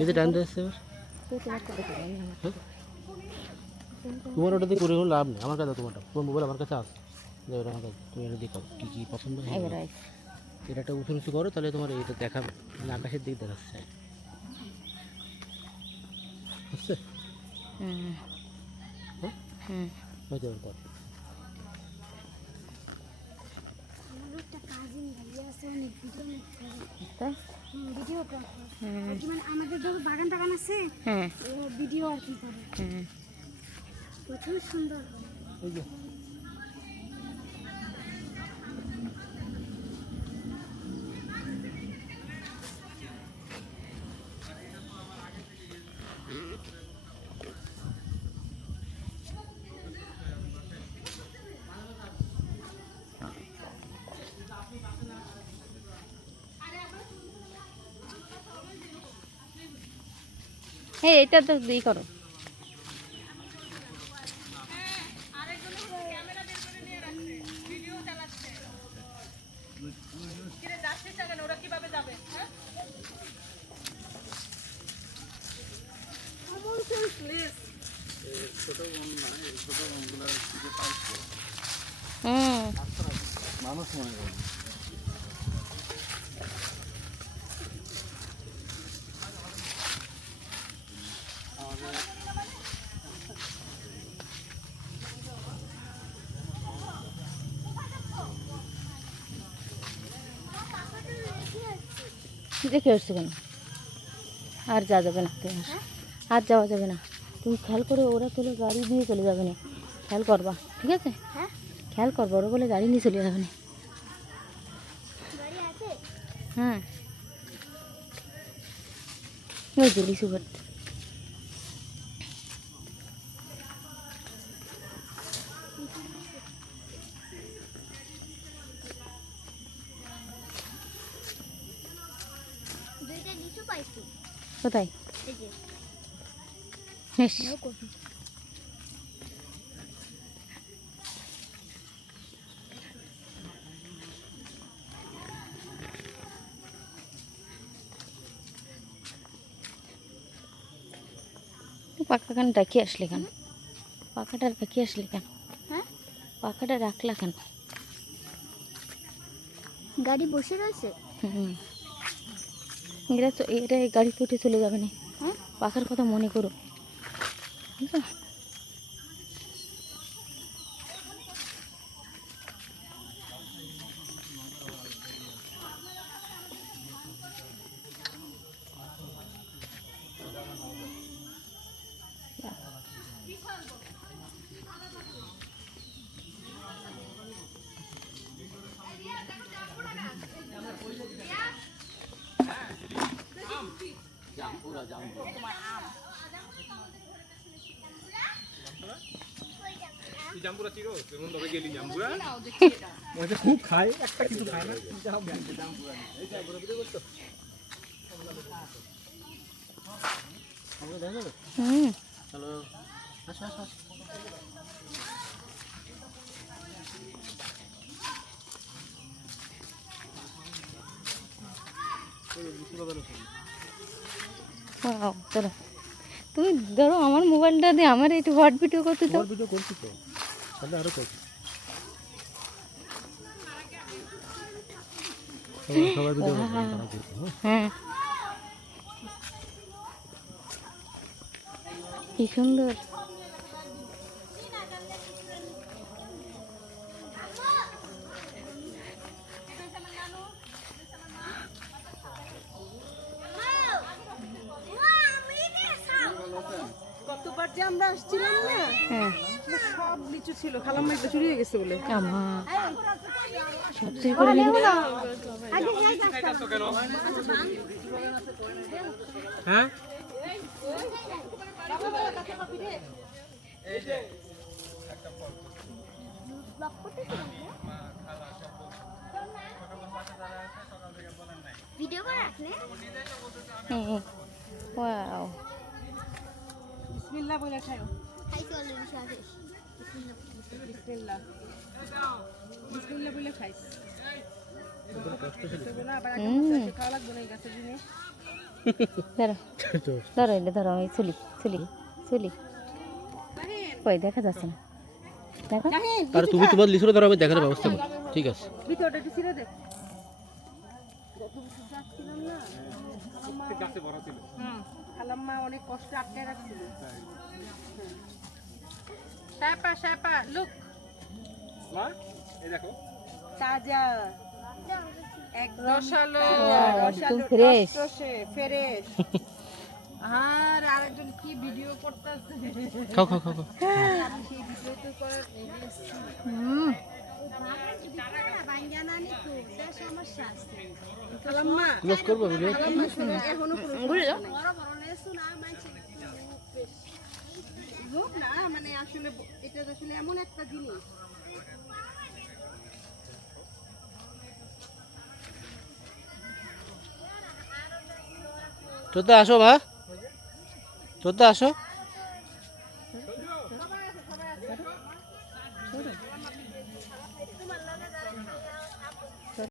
এই যে টান দিচ্ছে তোমার ওটাতে করে কোনো লাভ নেই, আমার কাছে তোমারটা তোমার মোবাইল আমার কাছে আছে, আমার কাছে তুমি এটা দেখো কী কী পছন্দ হয়। এটা একটা উঁচু নিচু করো তাহলে তোমার এটা দেখাবে, আকাশের দিকে দেখাচ্ছে বুঝছে। হ্যাঁ হয়তো কর আমাদের ধরো বাগান টাগান আছে, ভিডিও আর কি করে প্রচুর সুন্দর। হ্যাঁ এটা তো ই করো। মানুষ মনে করে দেখে আসছো কেন? আর যাওয়া যাবে না, তুমি আর যাওয়া যাবে না। তুমি খেয়াল করে ওরা চলে গাড়ি নিয়ে চলে যাবে না, খেয়াল করবা ঠিক আছে? খেয়াল করবা, ওরা বলে গাড়ি নিয়ে চলে যাবে না। হ্যাঁ ওই যে লিচু গাছ। কোথায়? পাখাখান রাখি আসলে কেন? পাখাটা রাখি আসলে কেন? পাখাটা রাখলা কেন? গাড়ি বসে রয়েছে। এটা গাড়ি উঠে চলে যাবে না। পাখার কথা মনে করো, বুঝছো? জাম্বুরা চিরো কেমন ভাবে গেলি জাম্বুরা ওই যে খুব খায় একটা কিছু খায় না যাও জাম্বুরা এই জাম্বুরা ভিডিও করছো আমরা দেখা যাবে। হ্যালো আসো আসো আসো চলো তুমি ধরো আমার মোবাইলটা দিয়ে আমার একটু হট ভিডিও করতে চাও। ভিডিও করছি তো তাহলে আরো করছি সবাই ভিডিও হ্যাঁ কি সুন্দর। গতবার যে আমরা আসছিলাম না, সব লিচু ছিল, খালাম মাইতে চুরি হয়ে গেছে বলে। সব চুরি করে নিয়ে গেছে। হ্যাঁ ভিডিও করে রাখলে ওয়াও বিসমিল্লাহ বলে খাও। খাইতে অলরেডি শেষ। বিসমিল্লাহ বিসমিল্লাহ বলে খাইস। না আবার খাওয়া লাগবে না এই গাছের জিনিস। ধরো ধরো এটা ধরো এই চুলি চুলি চুলি কই দেখা যাচ্ছে না দেখো আর তুমি তোমার লিচুটা ধরো আমি দেখার ব্যবস্থা করি ঠিক আছে ভিতরটা একটু ছিঁড়ে দে। গাছে বড় ছিল খালাম্মা অনেক কষ্ট আটকে রাখছিল। শ্যাপা শ্যাপা লুক মা এই দেখো তাজা একদম রসালো একদম ফ্রেশ ফ্রেশ। আর আরেকজন কি ভিডিও করতেছে খাও খাও খাও খাও আমি সেই ভিডিও তো করে খালাম্মা ক্লোজ করবো ভিডিও এখনো ঘুরে যাও রোগ না মানে আসলে এটা আসলে এমন একটা জিনিস তোতে আসো ভা তোতে আসো